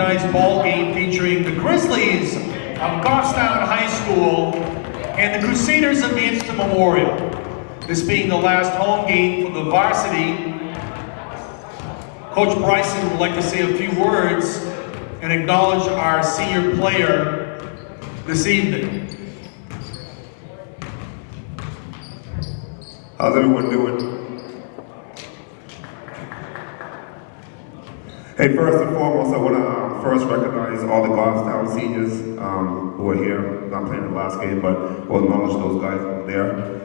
tonight's ball game featuring the Grizzlies of Goffstown High School and the Crusaders of Manchester Memorial. This being the last home game for the varsity, Coach Bryson would like to say a few words and acknowledge our senior player this evening. How's everyone doing? Hey, first and foremost, I want to first recognize all the Goffstown seniors who are here, not playing the last game, but we'll acknowledge those guys there.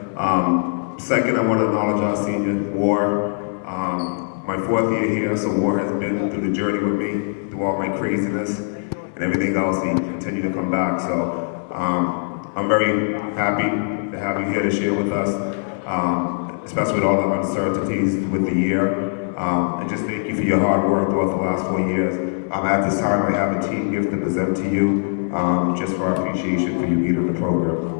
Second, I want to acknowledge our senior, War. My 4th year here, so War has been through the journey with me, through all my craziness and everything else. He continued to come back, so I'm very happy to have you here to share with us, especially with all the uncertainties with the year. And just thank you for your hard work throughout the last 4 years. At this time, I have a team gift to present to you, just for our appreciation for you being in the program.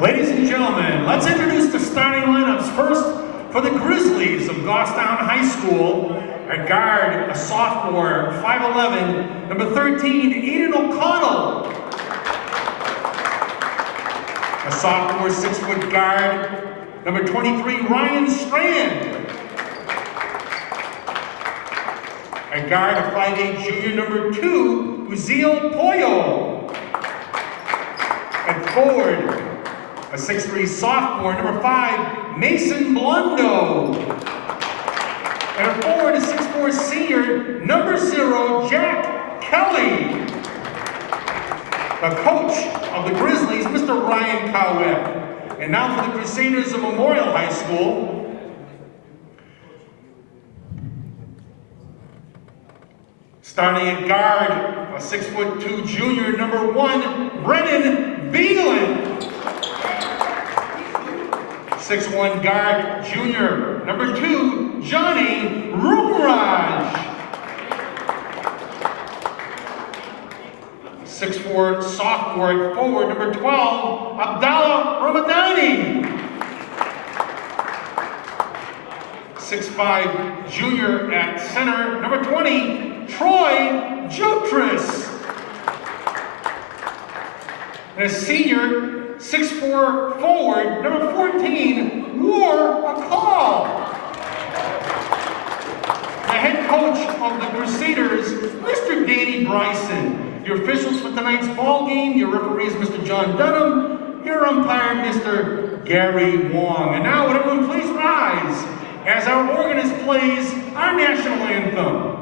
Ladies and gentlemen, let's introduce the starting lineups. First, for the Grizzlies of Goffstown High School, at guard, a sophomore, 5'11", number 13, Aiden O'Connell. A sophomore, 6-foot guard, number 23, Ryan Strand. At guard, a 5'8", junior, number 2, Uziel Poyo. At forward, a 6'3" sophomore, number 5, Mason Blondo. And a forward, a 6'4" senior, number 0, Jack Kelly. The coach of the Grizzlies, Mr. Ryan Cowett. And now for the Crusaders of Memorial High School. Starting at guard, a 6'2" junior, number 1, Brennan Beeland. 6'1" guard, junior, number 2, Johnny Rumraj. 6'4" sophomore forward, number 12, Abdallah Ramadani. 6'5" junior at center, number 20, Troy Jutris. And a senior, 6'4" forward, number 14, War Akal. The head coach of the Crusaders, Mr. Danny Bryson. Your officials for tonight's ball game, your referees, Mr. John Dunham, your umpire, Mr. Gary Wong. And now would everyone please rise as our organist plays our national anthem.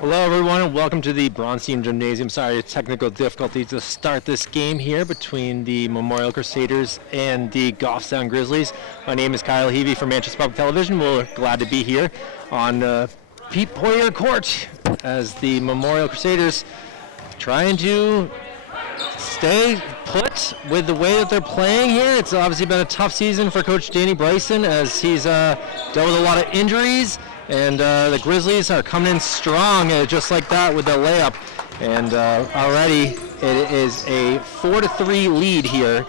Hello everyone and welcome to the Bronstein Gymnasium. Sorry, technical difficulties to start this game here between the Memorial Crusaders and the Goffstown Grizzlies. My name is Kyle Heavey from Manchester Public Television. We're glad to be here on Pete Poirier Court as the Memorial Crusaders trying to stay put with the way that they're playing here. It's obviously been a tough season for Coach Danny Bryson as he's dealt with a lot of injuries. And the Grizzlies are coming in strong, just like that with the layup. And already it is a 4-3 lead here.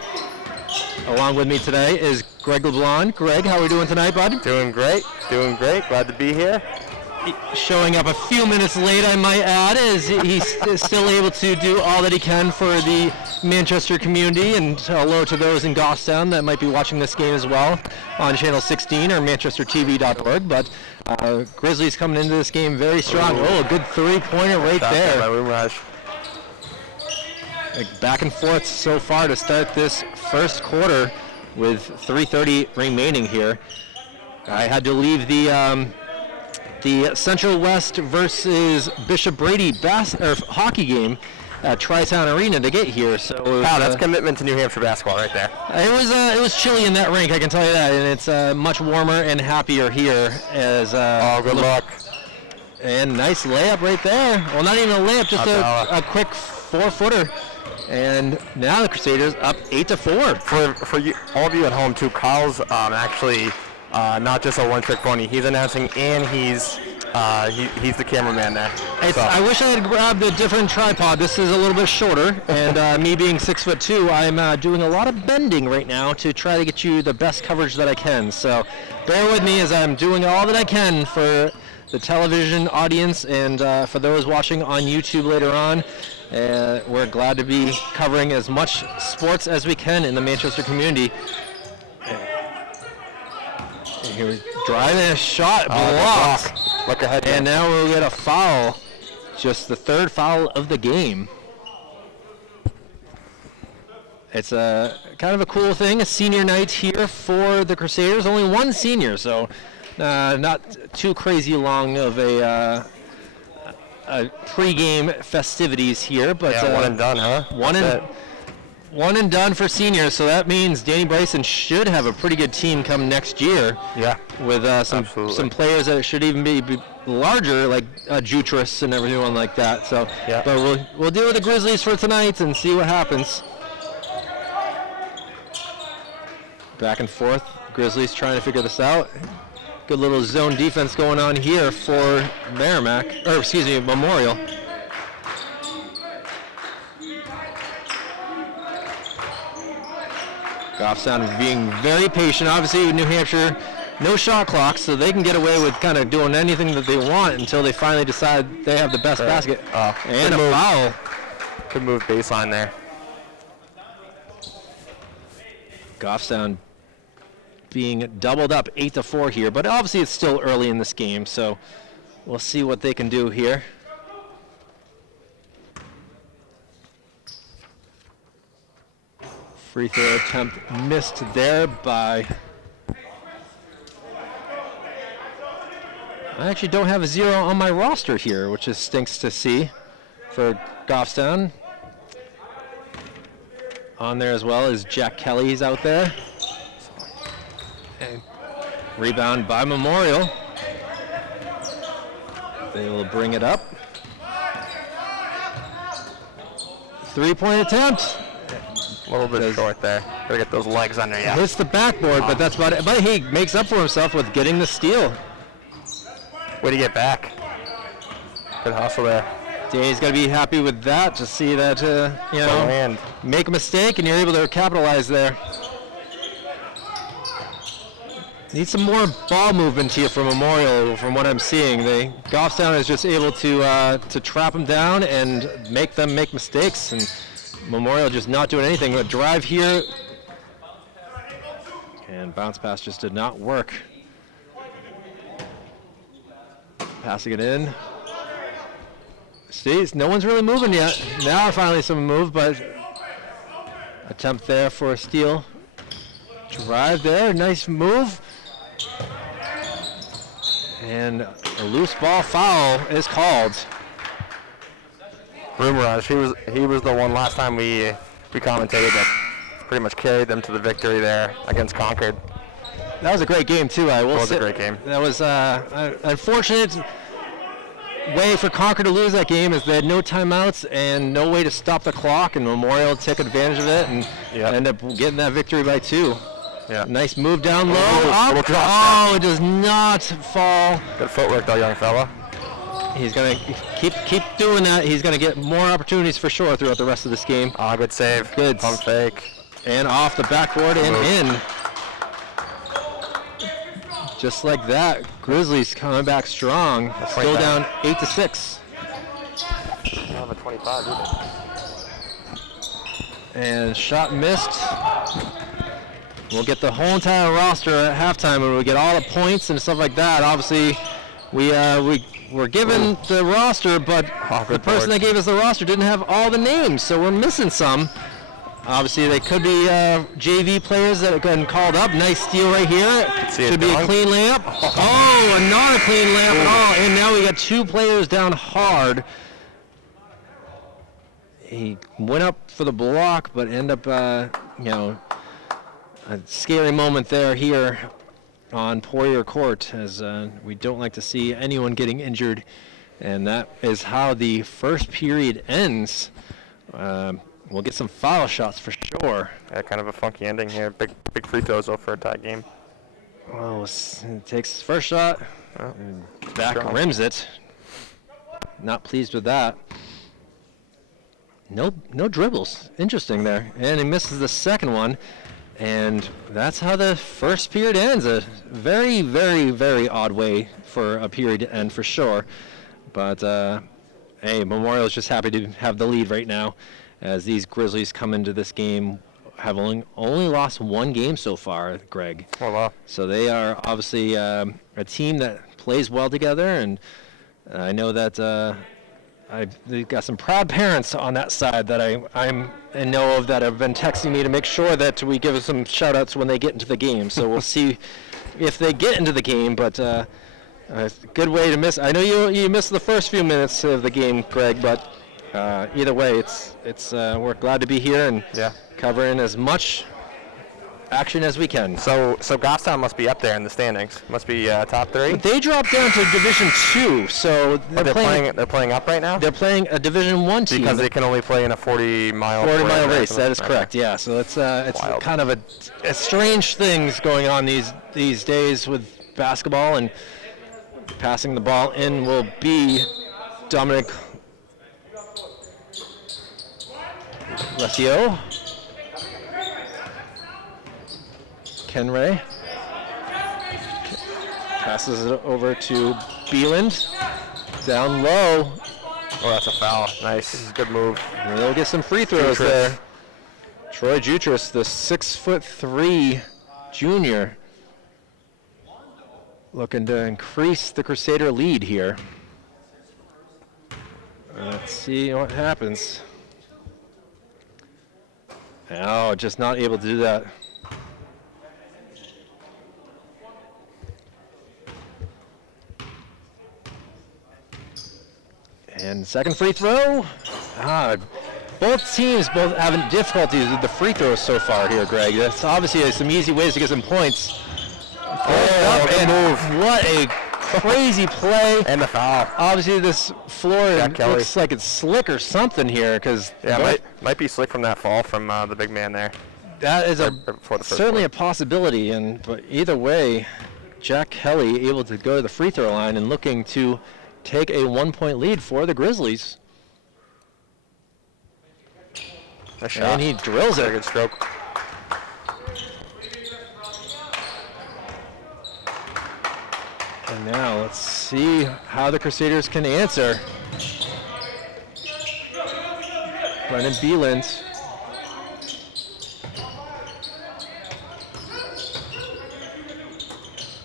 Along with me today is Greg LeBlanc. Greg, how are we doing tonight, bud? Doing great. Glad to be here. Showing up a few minutes late, I might add, as he's still able to do all that he can for the Manchester community. And hello to those in Goffstown that might be watching this game as well on Channel 16 or manchestertv.org. But Grizzlies coming into this game very strong. Oh, a good three-pointer right there. Back and forth so far to start this first quarter with 3:30 remaining here. I had to leave the Central West versus Bishop Brady hockey game at Tri-Town Arena to get here. So wow, that's commitment to New Hampshire basketball right there. It was chilly in that rink, I can tell you that, and it's much warmer and happier here. As good luck. And nice layup right there. Well, not even a layup, just a quick 4-footer. And now the Crusaders up 8-4. For you, all of you at home too, Kyle's actually not just a one-trick pony. He's announcing and he's the cameraman there. I wish I had grabbed a different tripod. This is a little bit shorter, and me being 6'2", I'm doing a lot of bending right now to try to get you the best coverage that I can. So bear with me as I'm doing all that I can for the television audience and for those watching on YouTube later on. We're glad to be covering as much sports as we can in the Manchester community. Here we driving a shot, blocked. Look ahead. And now we'll get a foul. Just the third foul of the game. It's a kind of a cool thing, a senior night here for the Crusaders. Only one senior, so not too crazy long of a pre-game festivities here. But yeah, one and done, huh? One and done for seniors, so that means Danny Bryson should have a pretty good team come next year. Yeah, with some players that should even be larger, like Jutras and everyone like that. So, yeah. But we'll deal with the Grizzlies for tonight and see what happens. Back and forth, Grizzlies trying to figure this out. Good little zone defense going on here for Memorial. Goffstown being very patient. Obviously, New Hampshire, no shot clock, so they can get away with kind of doing anything that they want until they finally decide they have the best basket. And a foul. Good move baseline there. Goffstown being doubled up 8-4 here, but obviously it's still early in this game, so we'll see what they can do here. Free throw attempt missed there by... I actually don't have a 0 on my roster here, which stinks to see for Goffstown. On there as well is Jack Kelly's out there. And rebound by Memorial. They will bring it up. 3-point attempt. A little bit short there. Gotta get those legs under you. Hits the backboard, but that's about it. But he makes up for himself with getting the steal. Way to get back. Good hustle there. Danny's got to be happy with that to see that, make a mistake and you're able to capitalize there. Need some more ball movement here from Memorial from what I'm seeing. Goffstown is just able to trap them down and make them make mistakes. And Memorial just not doing anything but drive here. And bounce pass just did not work. Passing it in. See, no one's really moving yet. Now finally some move, but attempt there for a steal. Drive there, nice move. And a loose ball foul is called. Rumourage. He was the one last time we commentated that pretty much carried them to the victory there against Concord. That was a great game too. I will It was say a great game. That was an unfortunate way for Concord to lose that game, is they had no timeouts and no way to stop the clock, and Memorial took advantage of it and ended up getting that victory by 2. Yeah. Nice move down low. Little Up. drop Oh, it does not fall. Good footwork though, young fella. He's gonna keep doing that. He's gonna get more opportunities for sure throughout the rest of this game. Good save. Good. Pump fake. And off the backboard and in. Just like that, Grizzlies coming back strong. Still down 8-6. I don't have a 25 either. And shot missed. We'll get the whole entire roster at halftime, and we get all the points and stuff like that. Obviously, we were given the roster, but the person that gave us the roster didn't have all the names, so we're missing some. Obviously, they could be JV players that have been called up. Nice steal right here. Should be a clean layup. Oh, and not a clean layup at all. And now we got 2 players down hard. He went up for the block, but ended up, a scary moment here on Poirier Court, as we don't like to see anyone getting injured. And that is how the first period ends. We'll get some foul shots for sure. Yeah, kind of a funky ending here. Big free throws though for a tie game. Well, takes his first shot, back rims it. Not pleased with that. No dribbles. Interesting there. And he misses the second one. And that's how the first period ends. A very, very, very odd way for a period to end for sure. But, hey, Memorial is just happy to have the lead right now, as these Grizzlies come into this game, have only lost 1 game so far, Greg. Oh, wow. So they are obviously a team that plays well together, and I know that they've got some proud parents on that side that I know of that have been texting me to make sure that we give some shout-outs when they get into the game. So we'll see if they get into the game, but a good way to miss. I know you missed the first few minutes of the game, Greg, but either way, it's we're glad to be here and covering as much action as we can. So Goffstown must be up there in the standings. Must be top 3. They dropped down to Division 2, so they're playing up right now. They're playing a Division 1 team because they can only play in a 40-mile race. That is correct. Yeah, so it's kind of a strange things going on these days with basketball, and passing the ball in will be Dominic Lesio. Ken Ray passes it over to Beeland. Down low. Oh, that's a foul. Nice. Good move. And they'll get some free throws there. Troy Jutras, the 6'3" junior, looking to increase the Crusader lead here. Let's see what happens. Oh, just not able to do that. And second free throw. Both teams having difficulties with the free throws so far here, Greg. That's obviously some easy ways to get some points. Good move. What a crazy play. And the foul. Obviously this floor looks like it's slick or something here, because might be slick from that fall from the big man there. That is certainly a possibility, but either way, Jack Kelly able to go to the free throw line and looking to take a 1-point lead for the Grizzlies. Nice shot. And he drills it. Very good stroke. And now let's see how the Crusaders can answer. Brennan Beeland.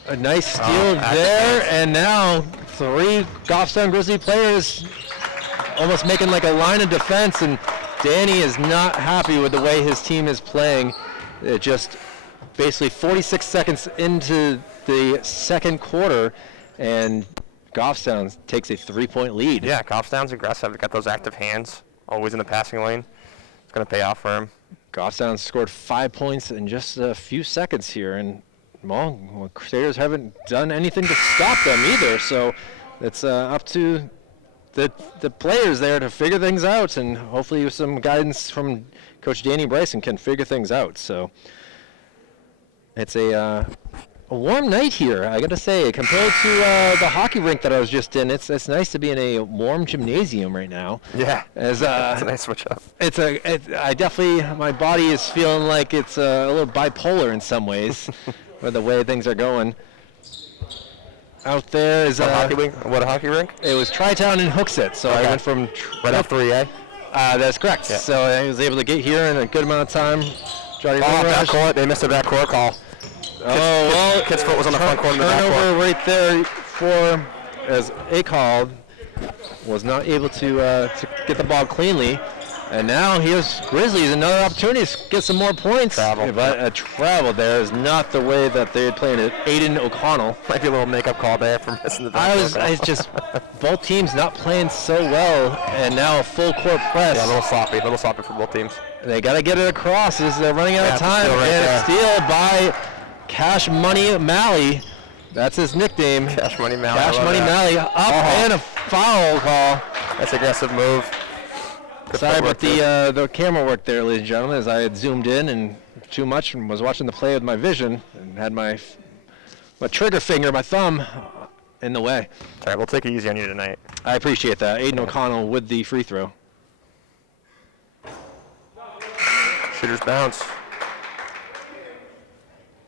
A nice steal there, and now 3 Goffstown Grizzly players almost making like a line of defense, and Danny is not happy with the way his team is playing. Just basically 46 seconds into the second quarter, and Goffstown takes a 3-point lead. Yeah, Goffstown's aggressive. They got those active hands, always in the passing lane. It's going to pay off for him. Goffstown scored 5 points in just a few seconds here, and well, Crusaders haven't done anything to stop them either. So it's up to the players there to figure things out, and hopefully with some guidance from Coach Danny Bryson can figure things out. So it's a warm night here, I got to say, compared to the hockey rink that I was just in. It's nice to be in a warm gymnasium right now. Yeah, as it's a nice switch up. I definitely, my body is feeling like it's a little bipolar in some ways with the way things are going. Out there is a hockey rink. What, a hockey rink? It was Tri-Town and Hooksett, so I went from right off 3A. That's correct. Yeah. So I was able to get here in a good amount of time. Backcourt. They missed a backcourt call. Oh, well, Kid's foot was on the front corner of the backcourt. Turnover right there for, as Akal was not able to get the ball cleanly. And now here's Grizzlies, another opportunity to get some more points. Travel. But a travel there is not the way that they had played it. Aiden O'Connell. Might be a little makeup call there for missing the backcourt. I just, both teams not playing so well, and now a full court press. Yeah, a little sloppy for both teams. They got to get it across as they're running out of time. And steal by Cash Money Malley. That's his nickname. Cash Money Malley. Cash Money Malley up and a foul call. That's an aggressive move. Good Sorry about the camera work there, ladies and gentlemen, as I had zoomed in and too much and was watching the play with my vision and had my trigger finger, my thumb, in the way. All right, we'll take it easy on you tonight. I appreciate that. Aiden O'Connell with the free throw. Shooter's bounce.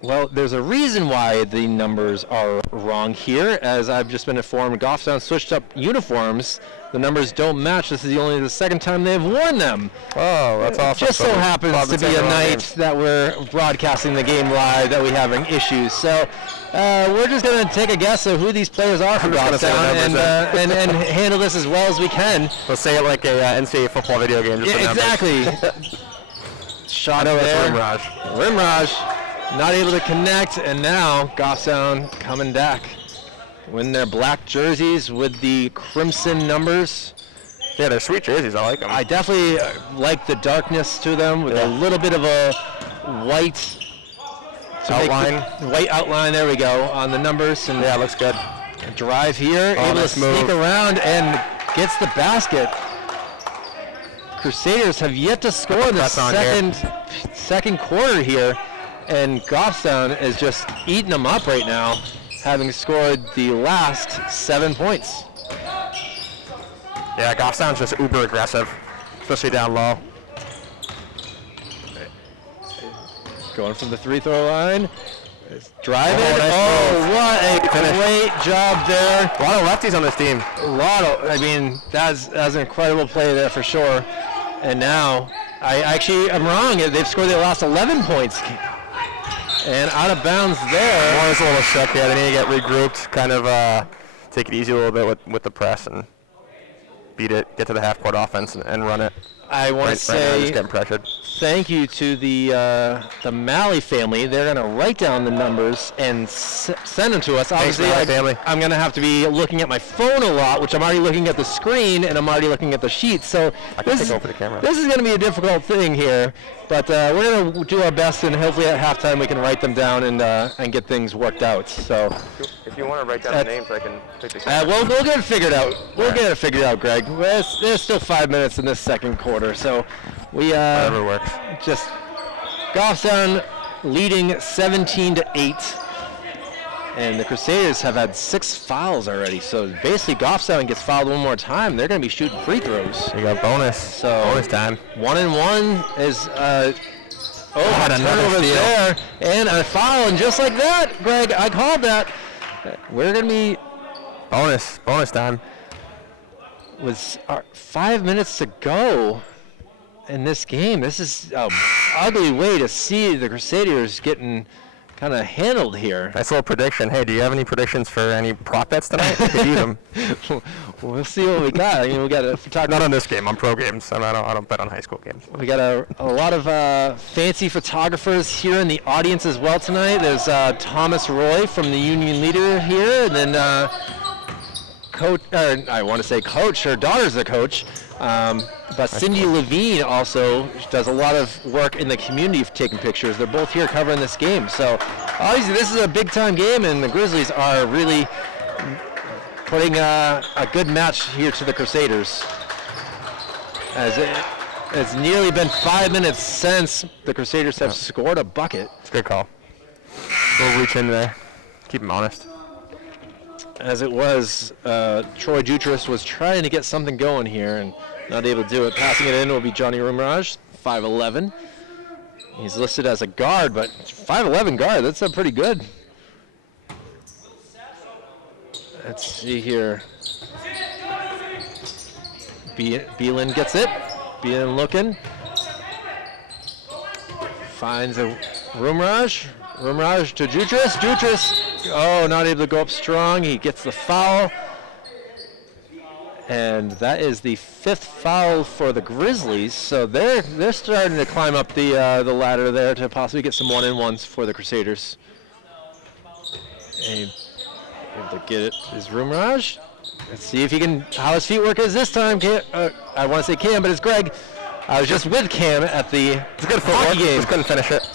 Well, there's a reason why the numbers are wrong here. As I've just been informed, Goffstown switched up uniforms. The numbers don't match. This is only the second time they've worn them. Oh, that's awesome. Just so happens to be a night that we're broadcasting the game live that we're having issues. So we're just going to take a guess of who these players are for Goffstown and handle this as well as we can. Let's say it like a NCAA football video game. Just exactly. Shot there. Rimraj. Not able to connect, and now Goffstown coming back. Win their black jerseys with the crimson numbers. Yeah, they're sweet jerseys. I like them. I definitely like the darkness to them with a little bit of a white outline. White outline, there we go, on the numbers. And yeah, looks good. Drive here, able to sneak around and gets the basket. Crusaders have yet to score in the second quarter here. And Goffstown is just eating them up right now, having scored the last 7 points. Yeah, Goffstown's just uber aggressive, especially down low. Going from the free throw line. Driving. What a great job there. A lot of lefties on this team. I mean, that's an incredible play there for sure. And now, I'm wrong. They've scored their last 11 points. And out of bounds there. One is a little shook here. They need to get regrouped, kind of take it easy a little bit with the press and beat it, get to the half-court offense and run it. I want to say just getting pressured. Thank you to the Malley family. They're going to write down the numbers and send them to us. Thanks, Obviously, family. I'm going to have to be looking at my phone a lot, which I'm already looking at the screen, and I'm already looking at the sheet. So this is going to be a difficult thing here. But we're going to do our best, and hopefully at halftime we can write them down and get things worked out. So if you want to write down the names, I can take the camera. We'll get it figured out. We'll get it figured out, Greg. There's still 5 minutes in this second quarter, so we whatever works. Just Goffstown leading 17-8. And the Crusaders have had 6 fouls already, so basically Goffstown gets fouled one more time. They're going to be shooting free throws. You got bonus. So bonus time. 1-1 is had turnover there, and a foul, and just like that, Greg, I called that. We're going to be bonus time. With 5 minutes to go in this game. This is an ugly way to see the Crusaders getting kind of handled here. Nice little prediction. Hey, do you have any predictions for any prop bets tonight? We could use them. We'll see what we got. I mean, we got a photographer. Not on this game. On pro games. I don't bet on high school games. We got a lot of fancy photographers here in the audience as well tonight. There's Thomas Roy from the Union Leader here, and then coach, or I want to say coach, her daughter's the coach, but Cindy Levine also does a lot of work in the community taking pictures. They're both here covering this game. So obviously this is a big time game, and the Grizzlies are really putting a good match here to the Crusaders. As it's nearly been 5 minutes since the Crusaders have scored a bucket. It's a good call. We'll reach in there. Keep them honest. As it was, Troy Jutras was trying to get something going here and not able to do it. Passing it in will be Johnny Rumraj, 5'11". He's listed as a guard, but 5'11" guard, that's pretty good. Let's see here. Beelan gets it. Beelan looking. Finds a Rumraj. Rumraj to Jutras. Jutras, oh, not able to go up strong. He gets the foul. And that is the 5th foul for the Grizzlies. So they're starting to climb up the ladder there to possibly get some 1-and-1s for the Crusaders. And able to get it is Rumraj. Let's see if he can, how his feet work is this time. I want to say Cam, but it's Greg. I was just with Cam at the hockey game. Just couldn't finish it.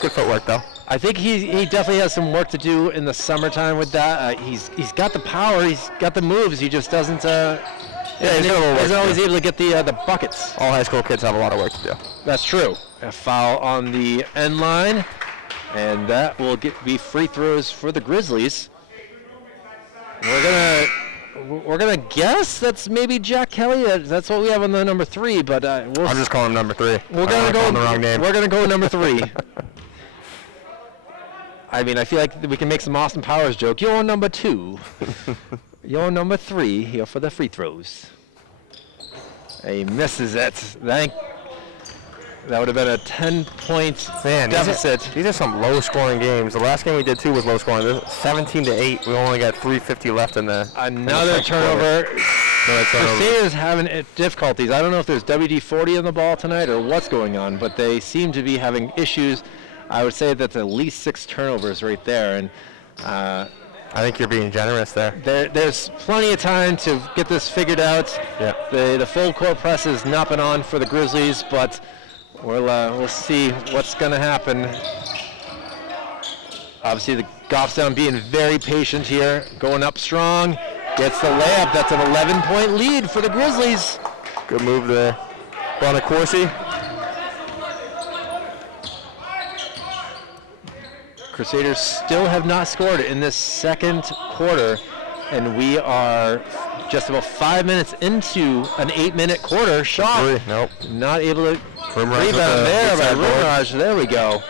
Good footwork, though. I think he definitely has some work to do in the summertime with that. He's got the power, he's got the moves. He just doesn't. Isn't always able to get the buckets. All high school kids have a lot of work to do. That's true. A foul on the end line, and that will be free throws for the Grizzlies. We're gonna guess that's maybe Jack Kelly. That's what we have on the number 3, but I'm just calling him number 3. We're gonna go the wrong name. We're gonna go number 3. I mean, I feel like we can make some Austin Powers joke. You're number 2. You're number 3 here for the free throws. He misses it. That would have been a 10-point deficit. These are some low-scoring games. The last game we did, too, was low-scoring. 17-8. We only got 3:50 left in the Another turnover. Crusaders having difficulties. I don't know if there's WD-40 on the ball tonight or what's going on, but they seem to be having issues. I would say that's at least 6 turnovers right there, and I think you're being generous there. There's plenty of time to get this figured out. Yeah. The full court press has not been on for the Grizzlies, but we'll see what's going to happen. Obviously, the Goffstown being very patient here, going up strong, gets the layup. That's an 11-point lead for the Grizzlies. Good move there. Bonacorsi. Crusaders still have not scored in this second quarter, and we are just about 5 minutes into an 8-minute quarter. Shot. Nope. Not able to Rumraj rebound there by board. Rumraj. There we go.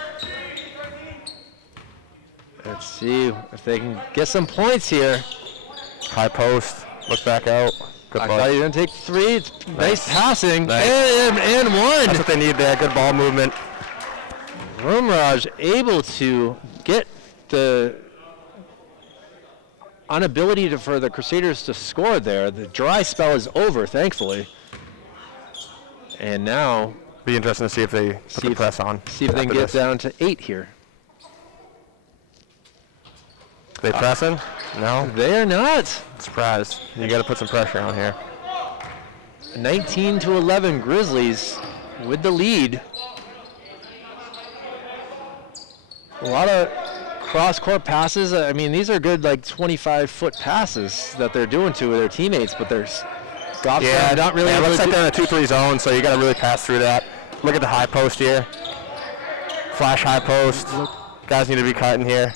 Let's see if they can get some points here. High post. Look back out. Good I ball. thought you were going to take 3. It's nice passing. Nice. And 1. That's what they need there. Good ball movement. Rumraj able to get the inability for the Crusaders to score there. The dry spell is over, thankfully. And now Be interesting to see if they put the press on. See if they can after get this. down to 8 here. They pressing? No? They are not. Surprised. You got to put some pressure on here. 19-11 Grizzlies with the lead. A lot of cross-court passes. I mean, these are good, like 25-foot passes that they're doing to their teammates, but there's Goffstown not really. Yeah, it able looks to like they're in a 2-3 zone, so you got to really pass through that. Look at the high post here. Flash high post. Guys need to be cutting here.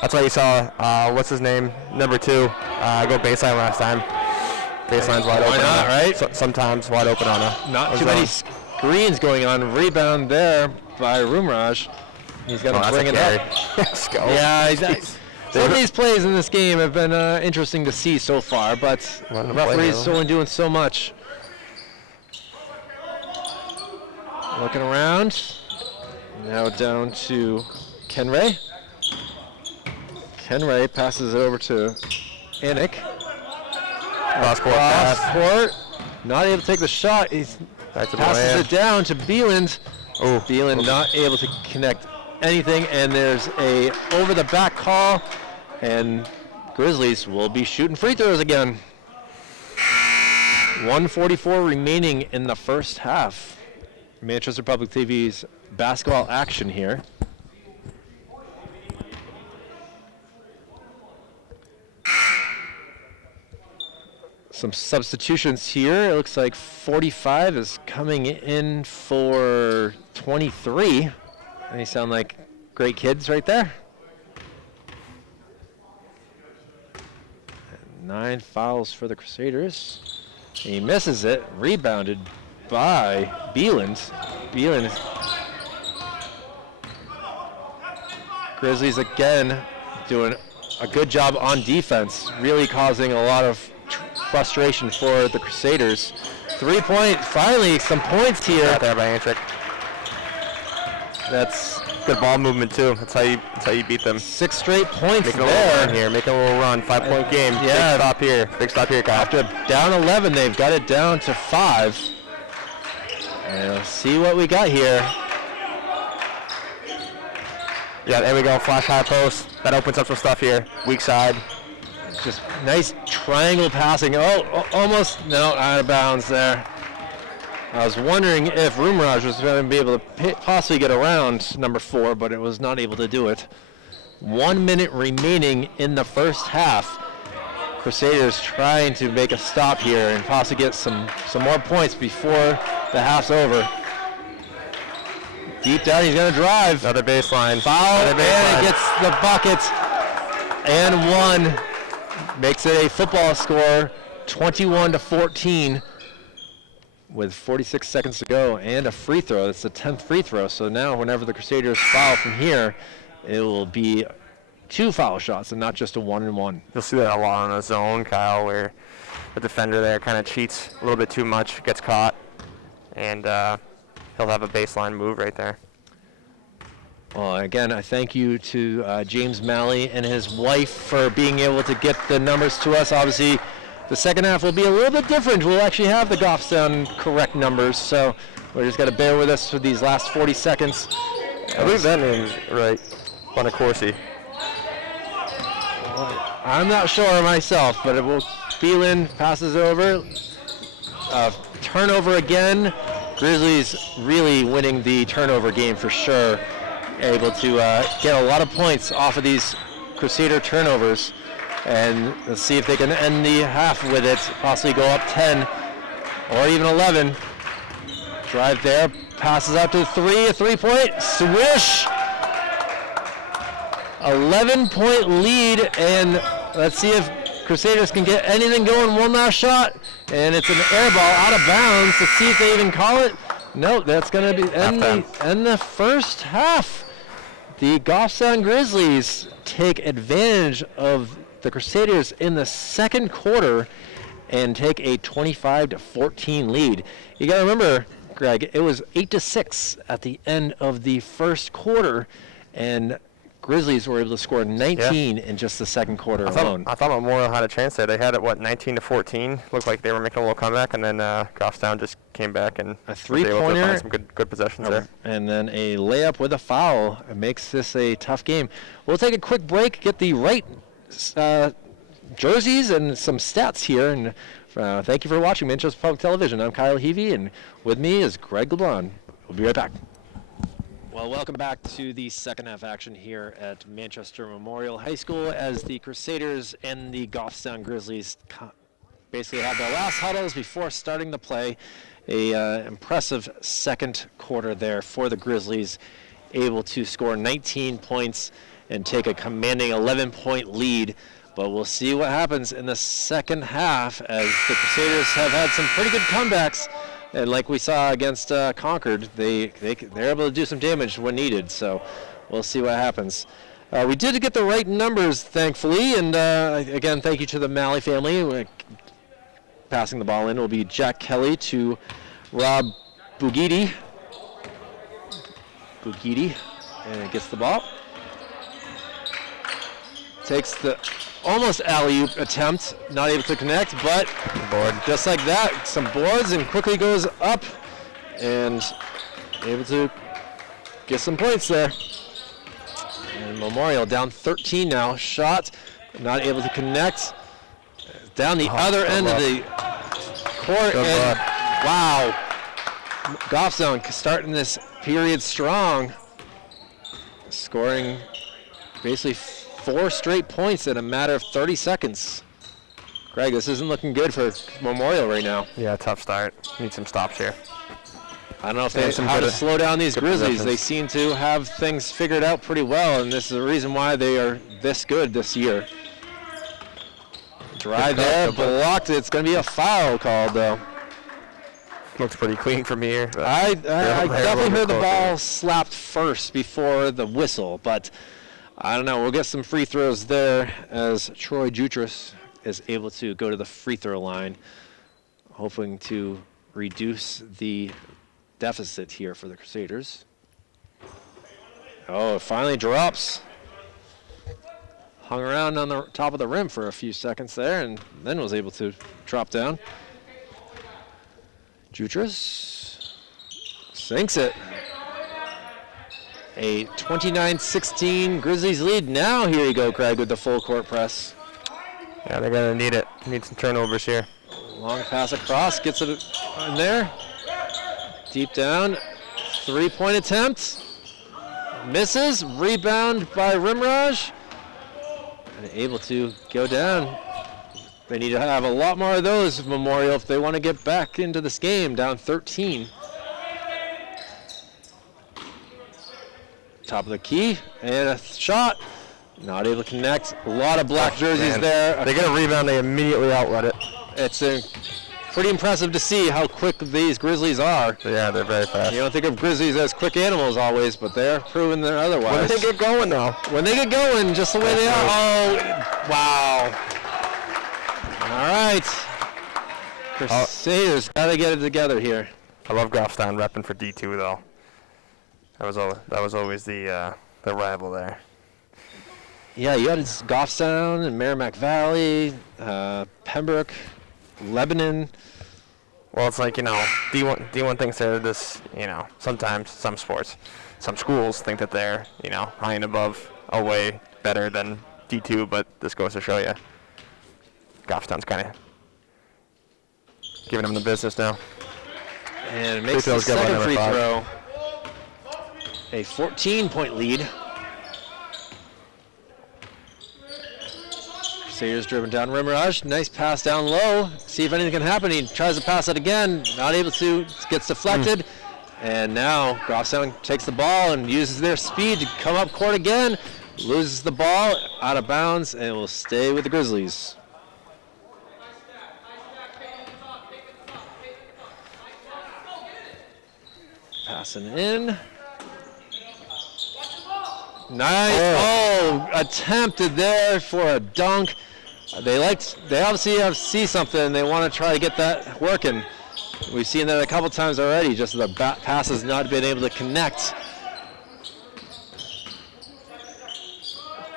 That's why you saw, what's his name? Number 2. Go baseline last time. Baseline's wide open. Why not, right? Sometimes wide open on a Not too zone. many screens going on. Rebound there by Rumraj. He's got to bring it up. Let's go. Yeah, some of these plays in this game have been interesting to see so far, but referees only doing so much. Looking around. Now down to Kenray. Kenray passes it over to Anik. Cross-court Cross pass. court. Not able to take the shot. He Back to passes Boyan. it down to Beeland. Oh, Beeland not able to connect anything, and there's a over the back call, and Grizzlies will be shooting free throws again. 1:44 remaining in the first half. Manchester Public TV's basketball action here. Some substitutions here. It looks like 45 is coming in for 23. They sound like great kids right there. 9 fouls for the Crusaders. He misses it. Rebounded by Beeland. Grizzlies again doing a good job on defense, really causing a lot of frustration for the Crusaders. 3-point, finally some points here. Out there by Antrick. That's Good ball movement too. That's how you beat them. 6 straight points Making a there. little run here, making a little run. 5-point game. Yeah. Big stop here, Kyle. After down 11, they've got it down to 5. And let's see what we got here. Yeah, there we go. Flash high post. That opens up some stuff here. Weak side. Just nice triangle passing. Oh, almost, no, out of bounds there. I was wondering if Roomraj was going to be able to possibly get around number 4, but it was not able to do it. 1 minute remaining in the first half. Crusaders trying to make a stop here and possibly get some more points before the half's over. Deep down, he's going to drive. Another baseline. Foul, Another and baseline. it gets the bucket. And 1. Makes it a football score, 21-14. With 46 seconds to go and a free throw. That's the 10th free throw. So now whenever the Crusaders foul from here, it will be 2 foul shots and not just a 1-and-1. You'll see that a lot on a zone, Kyle, where the defender there kind of cheats a little bit too much, gets caught, and he'll have a baseline move right there. Well, again, I thank you to James Malley and his wife for being able to get the numbers to us. Obviously, the second half will be a little bit different. We'll actually have the Goffstown correct numbers, so we're just got to bear with us for these last 40 seconds. I believe that name's right. Bonacorsi. I'm not sure myself, but it will. Beeland passes over. Turnover again. Grizzlies really winning the turnover game for sure. Able to get a lot of points off of these Crusader turnovers. And let's see if they can end the half with it, possibly go up 10 or even 11. Drive there, passes out to 3, a 3-point, swish! 11-point lead, and let's see if Crusaders can get anything going. One last shot, and it's an air ball out of bounds. Let's see if they even call it. Nope, that's going to be end the first half. The Goffstown Grizzlies take advantage of the Crusaders in the second quarter and take a 25-14 lead. You got to remember, Greg, it was 8-6 at the end of the first quarter, and Grizzlies were able to score 19 in just the second quarter alone. I thought Memorial had a chance there. They had it, 19-14? Looked like they were making a little comeback, and then Goffstown just came back and a was able to three-pointer, find some good possessions there. And then a layup with a foul. It makes this a tough game. We'll take a quick break, get the right jerseys and some stats here. And thank you for watching Manchester Public Television. I'm Kyle Heavey, and with me is Greg LeBron. We'll be right back. Well, welcome back to the second half action here at Manchester Memorial High School as the Crusaders and the Goffstown Grizzlies basically have their last huddles before starting the play. A impressive second quarter there for the Grizzlies, able to score 19 points and take a commanding 11-point lead. But we'll see what happens in the second half as the Crusaders have had some pretty good comebacks. And like we saw against Concord, they're able to do some damage when needed. So we'll see what happens. We did get the right numbers, thankfully. And again, thank you to the Malley family. Passing the ball in will be Jack Kelly to Rob Bugidi. And gets the ball. Takes the almost alley-oop attempt, not able to connect, but just like that, some boards and quickly goes up and able to get some points there. And Memorial down 13 now. Shot Not able to connect. Down the other end of the court. Good And luck. wow. Goffstown starting this period strong. Scoring basically 4 straight points in a matter of 30 seconds. Greg, this isn't looking good for Memorial right now. Yeah, tough start. Need some stops here. I don't know if Yeah, they some how to good- slow down these good Grizzlies. possessions. They seem to have things figured out pretty well, and this is the reason why they are this good this year. Drive Good there, call, good blocked it. It's going to be a foul called, though. Looks pretty clean from here. But I they're a definitely little heard the bit ball closer. slapped first before the whistle, but I don't know. We'll get some free throws there as Troy Jutras is able to go to the free throw line, hoping to reduce the deficit here for the Crusaders. Oh, it finally drops. Hung around on the top of the rim for a few seconds there and then was able to drop down. Jutras sinks it. A 29-16 Grizzlies lead. Now here you go, Craig, with the full court press. Yeah, they're gonna need it. Need some turnovers here. Long pass across, gets it in there. Deep down, 3-point attempt. Misses, rebound by Rimraj. And able to go down. They need to have a lot more of those, Memorial, if they want to get back into this game, down 13. Top of the key, and a shot. Not able to connect. A lot of black jerseys Man, there. They get a rebound, they immediately outlet it. It's pretty impressive to see how quick these Grizzlies are. Yeah, they're very fast. You don't think of Grizzlies as quick animals always, but they're proving they're When otherwise. they get going though. When they get going, just the way they are. Oh, wow. All right. Crusaders got to get it together here. I love Goffstown repping for D2 though. That was always the rival there. Yeah, you had Goffstown and Merrimack Valley, Pembroke, Lebanon. Well, it's like, D1 thinks they're this, sometimes some sports, some schools think that they're, high and above, a way better than D2, but this goes to show you, Goffstown's kind of giving them the business now. And it makes Free the throw's good by second number free 5. throw. A 14-point lead. Crusaders driven down Rimraj. Nice pass down low. See if anything can happen. He tries to pass it again. Not able to. Gets deflected. And now Goffstown takes the ball and uses their speed to come up court again. Loses the ball out of bounds and will stay with the Grizzlies. Passing in. Nice. Oh, attempted there for a dunk. They obviously see something. They want to try to get that working. We've seen that a couple times already. Just the pass has not been able to connect.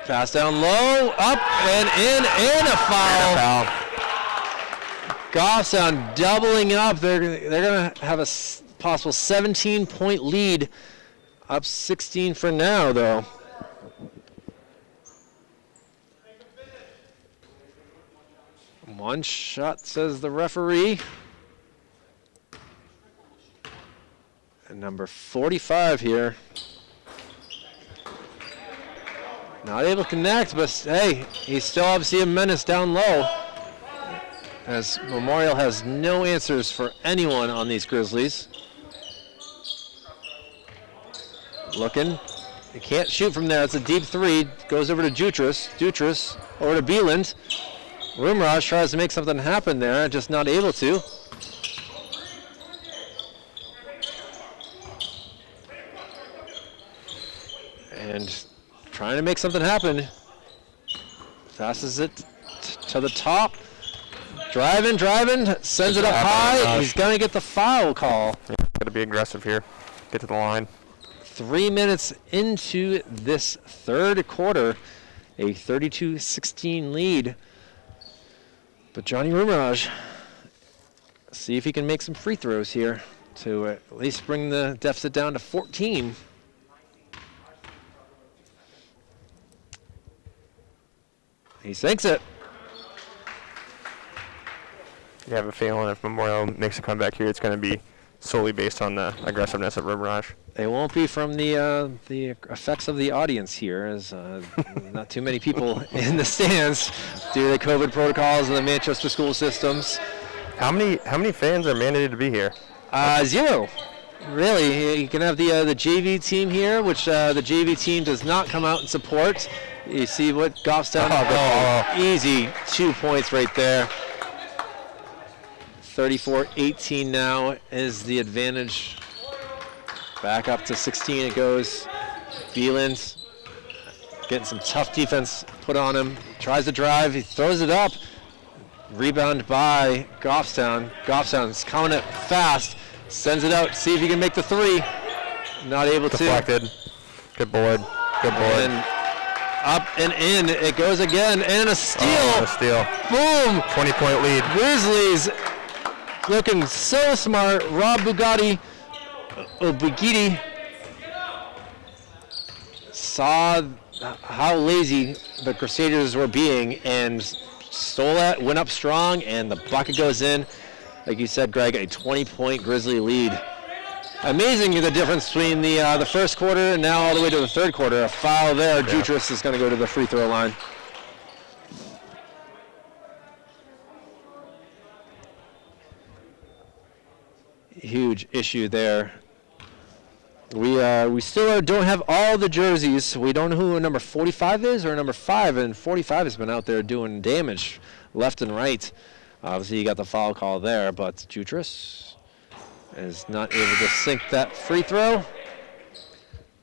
Pass down low, up and in, and a foul. Goffstown doubling up. They're going to have a possible 17-point lead. Up 16 for now, though. One shot, says the referee. And number 45 here. Not able to connect, but hey, he's still obviously a menace down low. As Memorial has no answers for anyone on these Grizzlies. Looking. He can't shoot from there. It's a deep three. Goes over to Jutras. Jutras over to Beeland. Rimraj tries to make something happen there, just not able to. And trying to make something happen. Passes it to the top. Driving, sends it up high. He's going to get the foul call. Yeah, got to be aggressive here. Get to the line. 3 minutes into this third quarter, a 32-16 lead. But Johnny Rimraj, see if he can make some free throws here to at least bring the deficit down to 14. He sinks it. You have a feeling if Memorial makes a comeback here, it's going to be solely based on the aggressiveness of River Rush. It won't be from the effects of the audience here, as not too many people in the stands due to the COVID protocols and the Manchester school systems. How many fans are mandated to be here? 0. Really, you can have the JV team here, which the JV team does not come out and support. You see what Goffstown. Easy 2 points right there. 34-18 now is the advantage. Back up to 16 it goes. Beeland getting some tough defense put on him. Tries to drive, he throws it up. Rebound by Goffstown. Goffstown's coming it fast. Sends it out, see if he can make the 3. Not able to. Deflected. Good board. Good board. And up and in it goes again, and a steal. A steal. Boom. 20-point lead. Grizzlies looking so smart. Rob Bugatti saw how lazy the Crusaders were being and stole it, went up strong, and the bucket goes in. Like you said, Greg, a 20-point Grizzly lead. Amazing the difference between the first quarter and now all the way to the third quarter. A foul there. Yeah. Jutras is going to go to the free throw line. Huge issue there. We still don't have all the jerseys. We don't know who number 45 is or number 5, and 45 has been out there doing damage left and right. Obviously, you got the foul call there, but Jutras is not able to sink that free throw.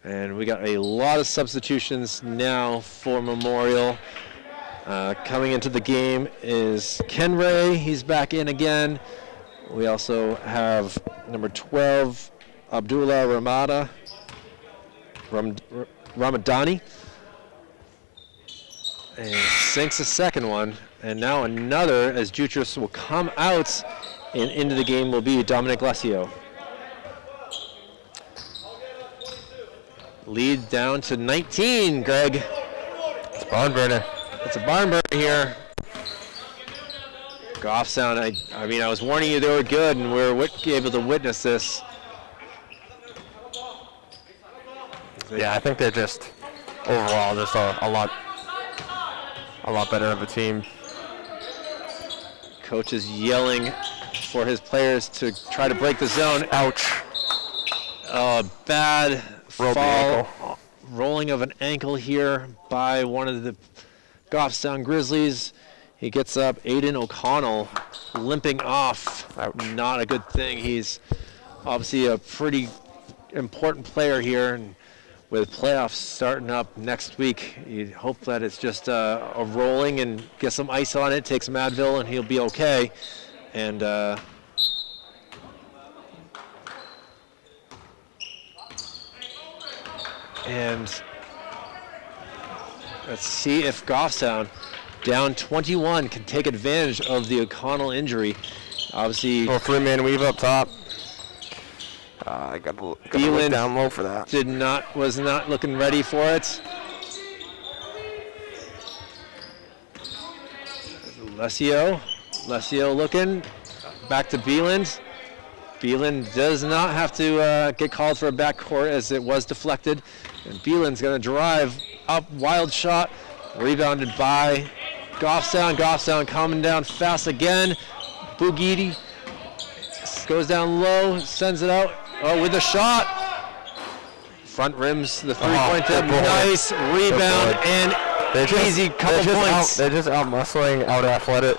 And we got a lot of substitutions now for Memorial. Coming into the game is Ken Ray. He's back in again. We also have number 12, Abdullah Ramadani. And sinks the second one. And now another, as Jutras will come out and into the game, will be Dominic Lesio. Lead down to 19, Greg. It's a barn burner. It's a barn burner here. Goffstown, I mean, I was warning you they were good, and we're able to witness this. Yeah, I think they're just, overall, just a lot better of a team. Coach is yelling for his players to try to break the zone. Ouch. Bad fall. Rolling of an ankle here by one of the Goffstown Grizzlies. He gets up. Aiden O'Connell limping off. Ouch. Not a good thing. He's obviously a pretty important player here. And with playoffs starting up next week, you hope that it's just a rolling and get some ice on it, take some Advil, and he'll be okay. And let's see if Goffstown, down 21, can take advantage of the O'Connell injury. Obviously, three-man weave up top. I got to look down low for that. Was not looking ready for it. Lesio looking back to Beeland. Beeland does not have to get called for a backcourt as it was deflected. And Beeland's going to drive up, wild shot, rebounded by Goffstown. Goffstown coming down fast again. Bugatti goes down low, sends it out. With a shot. Front rims, the three-point tip. Nice rebound and easy couple points. They're just out-muscling, out-athletic,